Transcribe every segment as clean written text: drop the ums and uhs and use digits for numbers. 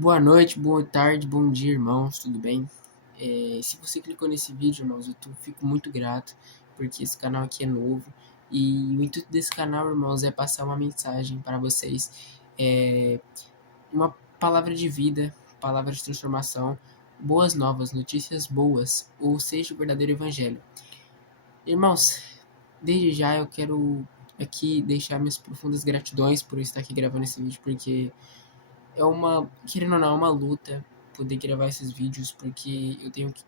Boa noite, boa tarde, bom dia, irmãos, tudo bem? Se você clicou nesse vídeo, irmãos, fico muito grato, porque esse canal aqui é novo e o intuito desse canal, irmãos, é passar uma mensagem para vocês, uma palavra de vida, palavra de transformação, boas novas, notícias boas, ou seja, o verdadeiro evangelho. Irmãos, desde já eu quero aqui deixar minhas profundas gratidões por eu estar aqui gravando esse vídeo, porque querendo ou não, é uma luta poder gravar esses vídeos, porque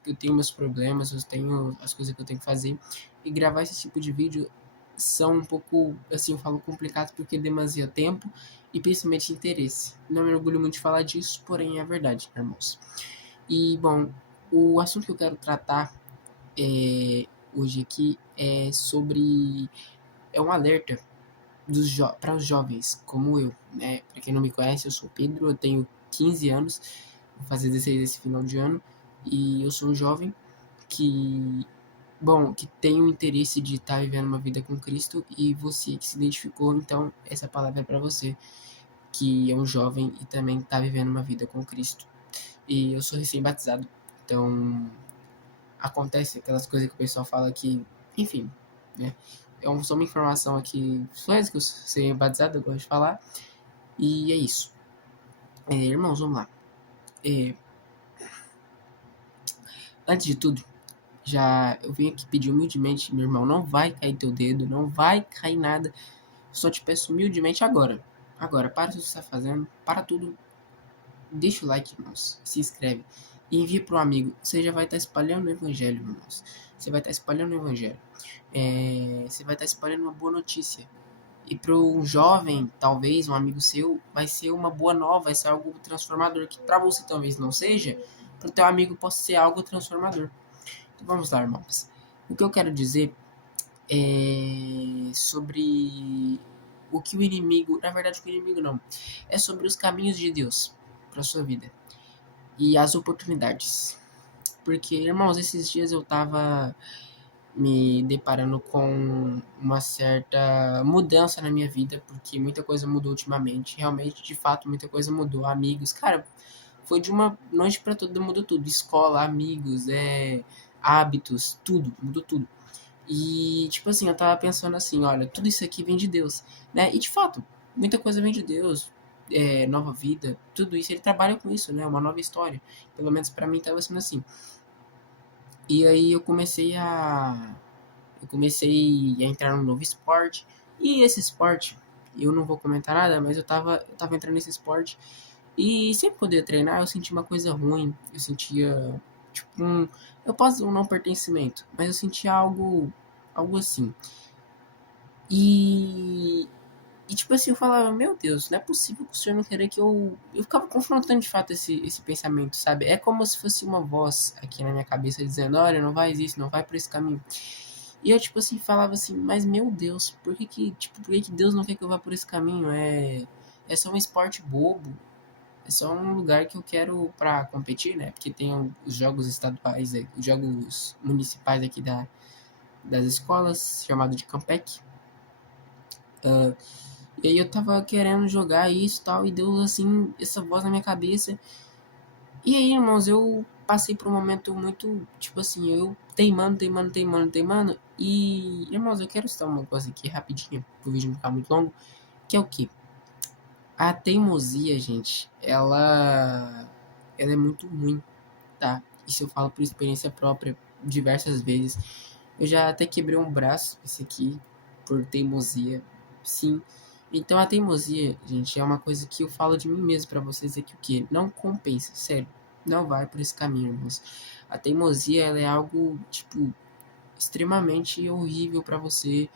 eu tenho meus problemas, eu tenho as coisas que eu tenho que fazer, e gravar esse tipo de vídeo são um pouco, assim, eu falo complicado porque demasiado tempo e principalmente interesse. Não me orgulho muito de falar disso, porém é verdade, né, irmãos. E, bom, o assunto que eu quero tratar hoje aqui é sobre, é um alerta para os jovens como eu, né? Para quem não me conhece, eu sou o Pedro, eu tenho 15 anos, vou fazer 16 esse final de ano, e eu sou um jovem que, bom, que tem o interesse de estar vivendo uma vida com Cristo, e você que se identificou, então essa palavra é para você, que é um jovem e também está vivendo uma vida com Cristo. E eu sou recém-batizado, então acontece aquelas coisas que o pessoal fala que, enfim, né? Só uma informação aqui, só isso que eu ser batizado, eu gosto de falar. E é isso. Irmãos, vamos lá. É, Antes de tudo, já eu venho aqui pedir humildemente, meu irmão, não vai cair teu dedo, não vai cair nada. Só te peço humildemente agora. Agora, para o que você está fazendo, para tudo, deixa o like, irmãos, se inscreve e envia para um amigo. Você já vai estar espalhando o evangelho, irmãos. Você vai estar espalhando o evangelho. Você vai estar espalhando uma boa notícia. E para um jovem, talvez, um amigo seu, vai ser uma boa nova, vai ser algo transformador, que para você talvez não seja, para o teu amigo possa ser algo transformador. Então vamos lá, irmãos. O que eu quero dizer é sobre o que o inimigo, na verdade o inimigo não, é sobre os caminhos de Deus para sua vida e as oportunidades. Porque, irmãos, esses dias eu tava me deparando com uma certa mudança na minha vida, porque muita coisa mudou ultimamente. Realmente, de fato, muita coisa mudou. Amigos, cara, foi de uma noite para toda, mudou tudo. Escola, amigos, hábitos, tudo, mudou tudo. E, tipo assim, eu tava pensando assim, olha, tudo isso aqui vem de Deus, né? E, de fato, muita coisa vem de Deus. Nova vida, tudo isso, ele trabalha com isso, né? Uma nova história. Pelo menos para mim tava sendo assim. E aí eu comecei a entrar num novo esporte. E esse esporte, eu não vou comentar nada, mas eu tava entrando nesse esporte. E sempre quando eu ia treinar, eu sentia uma coisa ruim. Eu sentia, tipo, eu posso dizer um não pertencimento, mas eu sentia algo assim. E, tipo assim, eu falava, meu Deus, não é possível que o senhor não querer que eu. Eu ficava confrontando de fato esse pensamento, sabe? É como se fosse uma voz aqui na minha cabeça dizendo: olha, não vai isso, não vai por esse caminho. E eu, tipo assim, falava assim, mas meu Deus, por que que Deus não quer que eu vá por esse caminho? É só um esporte bobo, é só um lugar que eu quero pra competir, né? Porque tem os jogos estaduais, os jogos municipais aqui das escolas, chamado de Campec. E aí eu tava querendo jogar isso e tal, e deu assim, essa voz na minha cabeça. E aí, irmãos, eu passei por um momento muito, tipo assim, eu teimando, teimando, teimando, teimando. E, irmãos, eu quero citar uma coisa aqui rapidinho, pro vídeo não ficar muito longo, que é o quê? A teimosia, gente, ela é muito ruim, tá? Isso eu falo por experiência própria diversas vezes. Eu já até quebrei um braço, esse aqui, por teimosia. Sim. Então a teimosia, gente, é uma coisa que eu falo de mim mesmo pra vocês aqui o quê? Não compensa, sério. Não vai por esse caminho, irmãos. A teimosia, ela é algo, tipo, extremamente horrível pra você,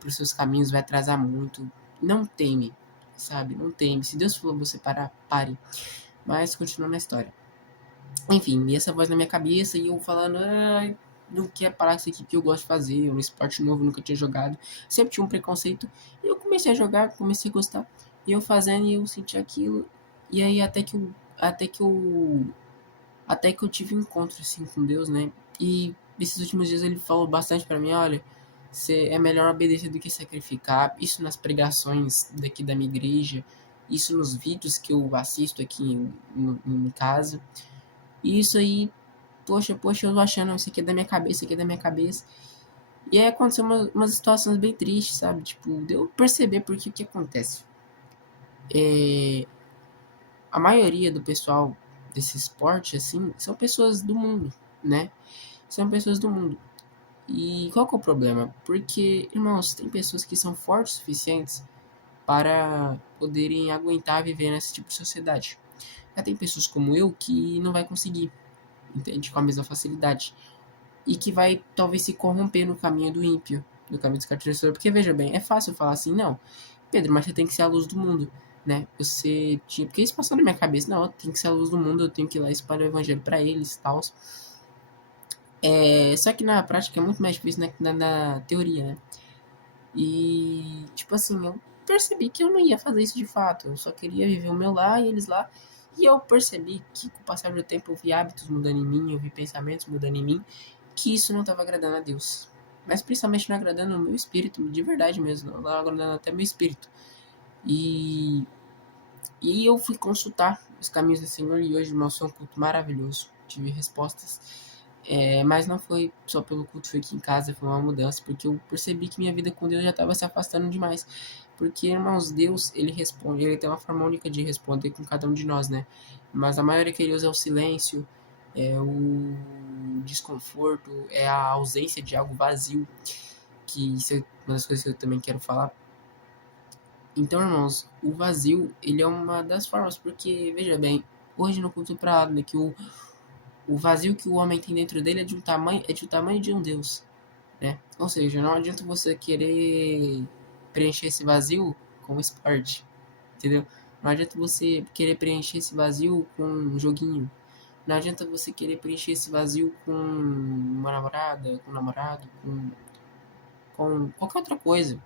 pros seus caminhos, vai atrasar muito. Não teme, sabe? Não teme. Se Deus falou você parar, pare. Mas continuando a história. Enfim, e essa voz na minha cabeça e eu falando, ai, não quero parar com isso aqui que eu gosto de fazer, um esporte novo, nunca tinha jogado. Sempre tinha um preconceito. E eu comecei a jogar, comecei a gostar. E eu fazendo e eu senti aquilo. E aí até que eu tive um encontro assim com Deus, né? E esses últimos dias ele falou bastante pra mim, olha, é melhor obedecer do que sacrificar. Isso nas pregações daqui da minha igreja. isso nos vídeos que eu assisto aqui em casa. E isso aí, poxa, eu tô achando, isso aqui é da minha cabeça, isso aqui é da minha cabeça. E aí aconteceu umas situações bem tristes, sabe? Tipo, deu perceber porque o que acontece. A maioria do pessoal desse esporte, assim, são pessoas do mundo, né? São pessoas do mundo. E qual que é o problema? Porque, irmãos, tem pessoas que são fortes o suficientes para poderem aguentar viver nesse tipo de sociedade. Já tem pessoas como eu que não vai conseguir, entende? Com a mesma facilidade. E que vai talvez se corromper no caminho do ímpio, no caminho do escarnecedor. Porque veja bem, é fácil falar assim, não, Pedro, mas você tem que ser a luz do mundo, né? Você tinha. Porque isso passou na minha cabeça, não, eu tenho que ser a luz do mundo, eu tenho que ir lá espalhar o evangelho para eles e tal. Só que na prática é muito mais difícil na teoria, né? E, tipo assim, eu percebi que eu não ia fazer isso de fato. Eu só queria viver o meu lá e eles lá. E eu percebi que com o passar do tempo eu vi hábitos mudando em mim, eu vi pensamentos mudando em mim, que isso não estava agradando a Deus. Mas principalmente não agradando o meu espírito, de verdade mesmo, não agradando até meu espírito. E, e eu fui consultar os caminhos do Senhor e hoje, irmão, foi um culto maravilhoso. Tive respostas. Mas não foi só pelo culto, foi aqui em casa, foi uma mudança, porque eu percebi que minha vida com Deus já estava se afastando demais. Porque, irmãos, Deus, ele responde, ele tem uma forma única de responder com cada um de nós, né? Mas a maioria que ele usa é o silêncio, é o desconforto, é a ausência de algo vazio, que isso é uma das coisas que eu também quero falar. Então, irmãos, o vazio, ele é uma das formas, porque, veja bem, hoje no culto pra né, que o vazio que o homem tem dentro dele é de um tamanho de um Deus, né? Ou seja, não adianta você querer preencher esse vazio com esporte, entendeu? Não adianta você querer preencher esse vazio com um joguinho. Não adianta você querer preencher esse vazio com uma namorada, com um namorado, com qualquer outra coisa.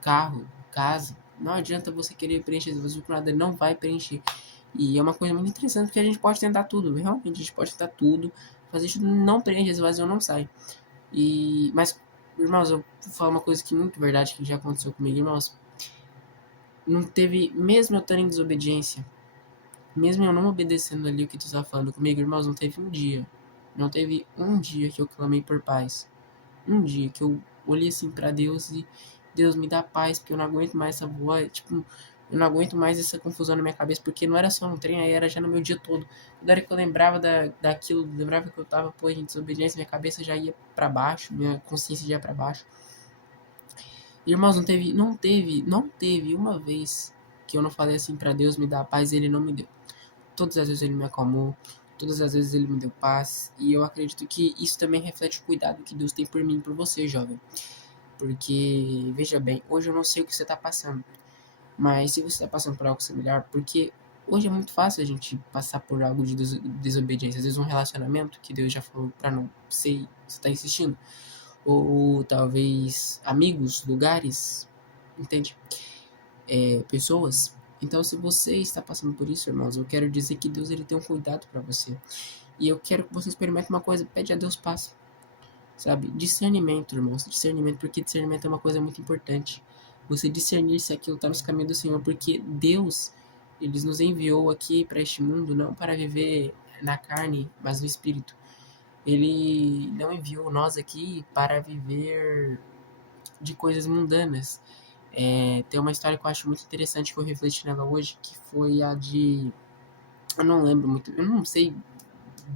Carro, casa. Não adianta você querer preencher esse vazio com nada, ele não vai preencher. E é uma coisa muito interessante porque a gente pode tentar tudo, realmente a gente pode tentar tudo, fazer isso não preenche, esse vazio não sai. Mas, irmãos, eu vou falar uma coisa que é muito verdade que já aconteceu comigo, irmãos. Não teve, mesmo eu estando em desobediência, mesmo eu não obedecendo ali o que tu estava falando comigo, irmãos, não teve um dia que eu clamei por paz. Um dia que eu olhei assim pra Deus e Deus me dá paz, porque eu não aguento mais essa voz, tipo, eu não aguento mais essa confusão na minha cabeça, porque não era só no trem, aí era já no meu dia todo. Toda hora que eu lembrava daquilo, lembrava que eu tava, pô, em desobediência, minha cabeça já ia pra baixo, minha consciência já ia pra baixo. Irmãos, não teve uma vez que eu não falei assim pra Deus me dar paz e ele não me deu. Todas as vezes ele me acalmou, todas as vezes ele me deu paz, e eu acredito que isso também reflete o cuidado que Deus tem por mim e por você, jovem. Porque, veja bem, hoje eu não sei o que você está passando, mas se você está passando por algo similar, porque hoje é muito fácil a gente passar por algo de desobediência, às vezes um relacionamento que Deus já falou para não sei, você está insistindo, ou talvez amigos, lugares, entende? Pessoas. Então, se você está passando por isso, irmãos, eu quero dizer que Deus ele tem um cuidado para você. E eu quero que você experimente uma coisa, pede a Deus paz, sabe? Discernimento, irmãos, discernimento, porque discernimento é uma coisa muito importante. Você discernir se aquilo está nos caminhos do Senhor, porque Deus, ele nos enviou aqui para este mundo não para viver na carne, mas no espírito. Ele não enviou nós aqui para viver de coisas mundanas. Tem uma história que eu acho muito interessante que eu refleti nela hoje, que foi a de. Eu não lembro muito, eu não sei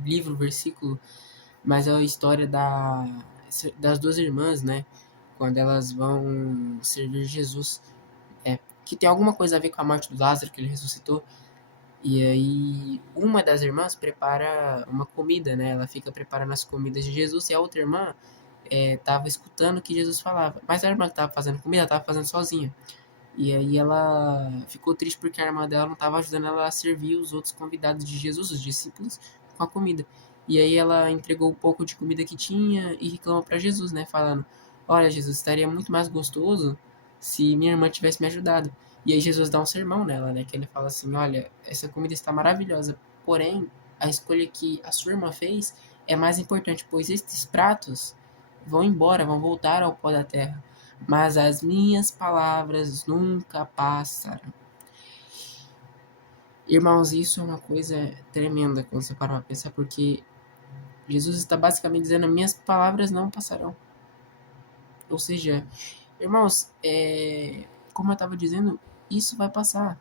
livro, versículo, mas é a história das duas irmãs, né? Quando elas vão servir Jesus. Que tem alguma coisa a ver com a morte do Lázaro, que ele ressuscitou. E aí, uma das irmãs prepara uma comida, né? Ela fica preparando as comidas de Jesus e a outra irmã estava escutando o que Jesus falava. Mas a irmã que estava fazendo comida, estava fazendo sozinha. E aí ela ficou triste porque a irmã dela não estava ajudando ela a servir os outros convidados de Jesus, os discípulos, com a comida. E aí ela entregou o pouco de comida que tinha e reclamou para Jesus, né? Falando: Olha, Jesus, estaria muito mais gostoso se minha irmã tivesse me ajudado. E aí Jesus dá um sermão nela, né? Que ele fala assim: Olha, essa comida está maravilhosa, porém, a escolha que a sua irmã fez é mais importante, pois estes pratos vão embora, vão voltar ao pó da terra, mas as minhas palavras nunca passarão. Irmãos, isso é uma coisa tremenda quando você para pra pensar, porque Jesus está basicamente dizendo: minhas palavras não passarão. Ou seja, irmãos, como eu estava dizendo, isso vai passar,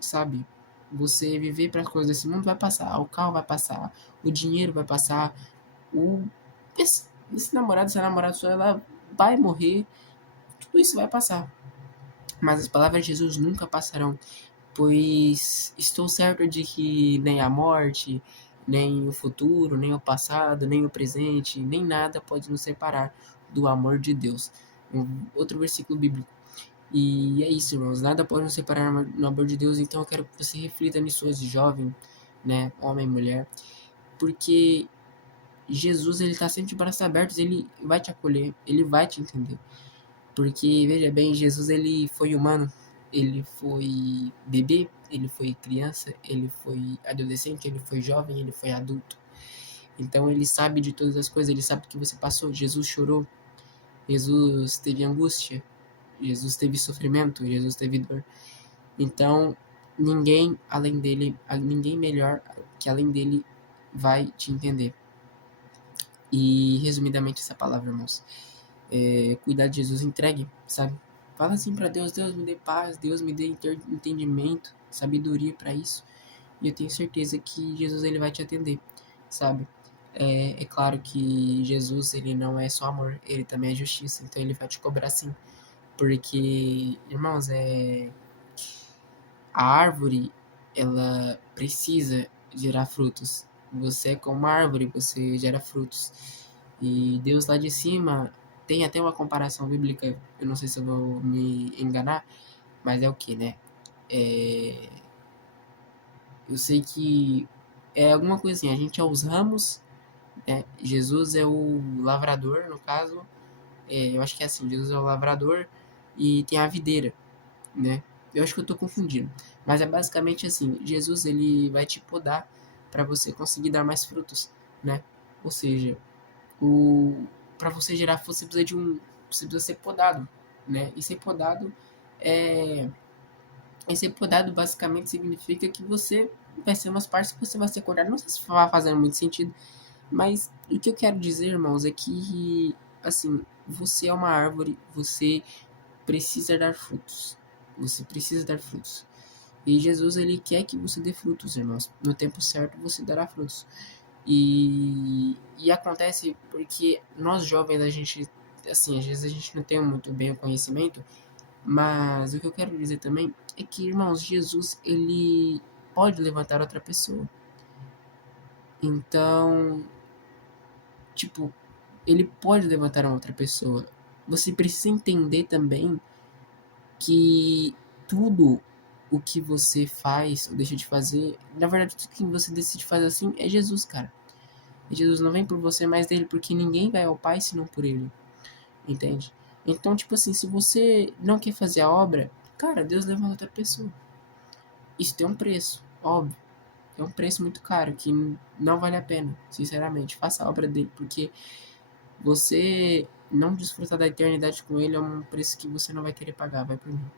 sabe? Você viver para as coisas desse mundo vai passar, o carro vai passar, o dinheiro vai passar, o esse namorado, essa namorada sua, ela vai morrer, tudo isso vai passar. Mas as palavras de Jesus nunca passarão, pois estou certo de que nem a morte, nem o futuro, nem o passado, nem o presente, nem nada pode nos separar do amor de Deus. Outro versículo bíblico. E é isso, irmãos. Nada pode nos separar no amor de Deus. Então eu quero que você reflita nisso hoje, jovem, né, homem e mulher, porque Jesus, ele está sempre de braços abertos. Ele vai te acolher, ele vai te entender. Porque, veja bem, Jesus, ele foi humano, ele foi bebê, ele foi criança, ele foi adolescente, ele foi jovem, ele foi adulto. Então ele sabe de todas as coisas, ele sabe o que você passou. Jesus chorou, Jesus teve angústia, Jesus teve sofrimento, Jesus teve dor. Então ninguém além dele, ninguém melhor que além dele vai te entender. E resumidamente essa palavra, irmãos, cuidar de Jesus, entregue, sabe? Fala assim para Deus: Deus me dê paz, Deus me dê entendimento, sabedoria para isso. E eu tenho certeza que Jesus, ele vai te atender, sabe? É claro que Jesus, ele não é só amor, ele também é justiça, então ele vai te cobrar sim. Porque, irmãos, a árvore, ela precisa gerar frutos. Você é como uma árvore, você gera frutos. E Deus lá de cima tem até uma comparação bíblica, eu não sei se eu vou me enganar, mas é o que, né? É, eu sei que é alguma coisa assim, a gente é os ramos, né? Jesus é o lavrador, no caso. Eu acho que é assim, Jesus é o lavrador e tem a videira, né? Eu acho que eu tô confundindo. Mas é basicamente assim, Jesus, ele vai te podar para você conseguir dar mais frutos, né? Ou seja, o para você gerar frutos, você precisa ser podado, né? É e ser podado basicamente significa que você vai ser umas partes que você vai ser cortado. Não sei se vai fazendo muito sentido, mas o que eu quero dizer, irmãos, é que assim, você é uma árvore, você precisa dar frutos. Você precisa dar frutos. E Jesus, ele quer que você dê frutos, irmãos. No tempo certo, você dará frutos. E acontece porque nós jovens, a gente, assim, às vezes a gente não tem muito bem o conhecimento, mas o que eu quero dizer também é que, irmãos, Jesus, ele pode levantar outra pessoa. Então, tipo, ele pode levantar uma outra pessoa. Você precisa entender também que tudo o que você faz ou deixa de fazer, na verdade, tudo que você decide fazer assim é Jesus, cara. E Jesus não vem por você, mas dele, porque ninguém vai ao Pai senão por ele, entende? Então, tipo assim, se você não quer fazer a obra, cara, Deus levanta outra pessoa. Isso tem um preço, óbvio. É um preço muito caro, que não vale a pena, sinceramente. Faça a obra dele, porque você não desfrutar da eternidade com ele é um preço que você não vai querer pagar, vai por mim.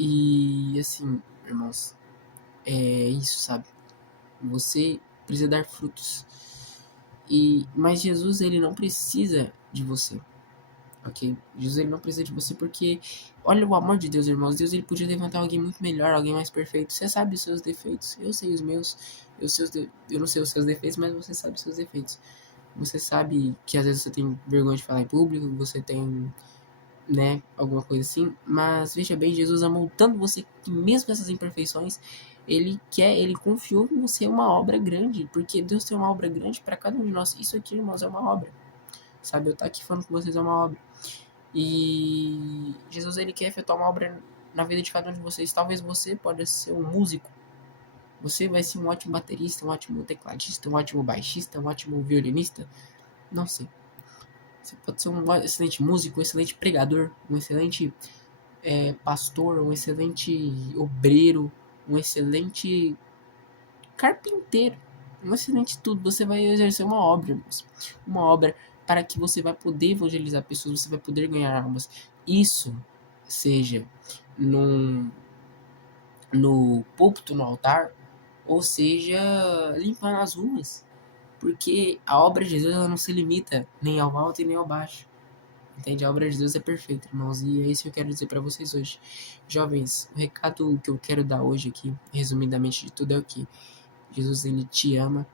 E assim, irmãos, é isso, sabe? Você precisa dar frutos. Mas Jesus, ele não precisa de você, ok? Jesus, ele não precisa de você porque olha o amor de Deus, irmãos. Deus, ele podia levantar alguém muito melhor, alguém mais perfeito. Você sabe os seus defeitos, eu sei os meus. Eu não sei os seus defeitos, mas você sabe os seus defeitos. Você sabe que às vezes você tem vergonha de falar em público, você tem, né, alguma coisa assim, mas veja bem, Jesus amou tanto você que mesmo com essas imperfeições, ele confiou em você uma obra grande, porque Deus tem uma obra grande para cada um de nós. Isso aqui, irmãos, é uma obra, sabe? Eu tô aqui falando com vocês é uma obra. E Jesus, ele quer efetuar uma obra na vida de cada um de vocês. Talvez você pode ser um músico, você vai ser um ótimo baterista, um ótimo tecladista, um ótimo baixista, um ótimo violinista, não sei. Você pode ser um excelente músico, um excelente pregador, um excelente pastor, um excelente obreiro, um excelente carpinteiro, um excelente tudo. Você vai exercer uma obra, irmãos. Uma obra para que você vai poder evangelizar pessoas, você vai poder ganhar almas. Isso seja num, no púlpito, no altar, ou seja, limpando as ruas. Porque a obra de Deus ela não se limita nem ao alto e nem ao baixo. Entende? A obra de Deus é perfeita, irmãos. E é isso que eu quero dizer para vocês hoje. Jovens, o recado que eu quero dar hoje aqui, resumidamente de tudo, é o que Jesus, ele te ama.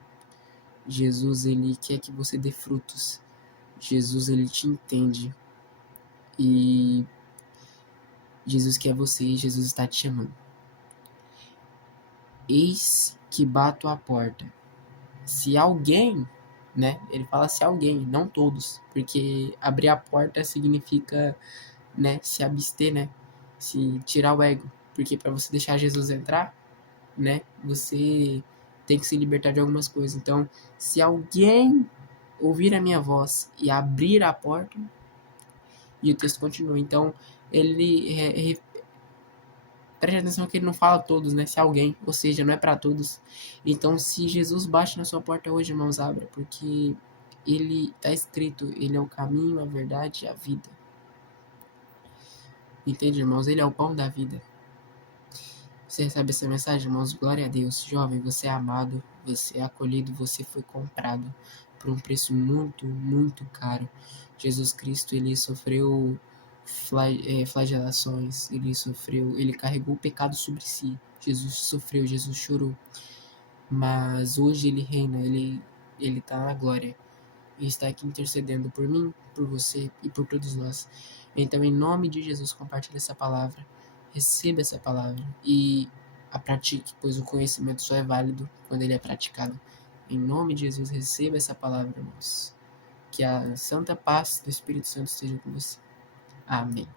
Jesus, ele quer que você dê frutos. Jesus, ele te entende. E Jesus quer você e Jesus está te chamando. Eis que bato à porta. Se alguém, né? Ele fala se alguém, não todos. Porque abrir a porta significa, né? Se abster, né? Se tirar o ego. Porque para você deixar Jesus entrar, né? Você tem que se libertar de algumas coisas. Então, se alguém ouvir a minha voz e abrir a porta, e o texto continua. Então, ele preste atenção que ele não fala todos, né? Se alguém, ou seja, não é para todos. Então, se Jesus bate na sua porta hoje, irmãos, abra, porque ele está escrito, ele é o caminho, a verdade e a vida. Entende, irmãos? Ele é o pão da vida. Você recebe essa mensagem, irmãos? Glória a Deus. Jovem, você é amado, você é acolhido, você foi comprado por um preço muito, muito caro. Jesus Cristo, ele sofreu flagelações, ele carregou o pecado sobre si. Jesus sofreu, Jesus chorou. Mas hoje ele reina, ele está na glória e está aqui intercedendo por mim, por você e por todos nós. Então, em nome de Jesus, compartilhe essa palavra, receba essa palavra e a pratique, pois o conhecimento só é válido quando ele é praticado. Em nome de Jesus, receba essa palavra, irmãos. Que a santa paz do Espírito Santo esteja com você. Amém.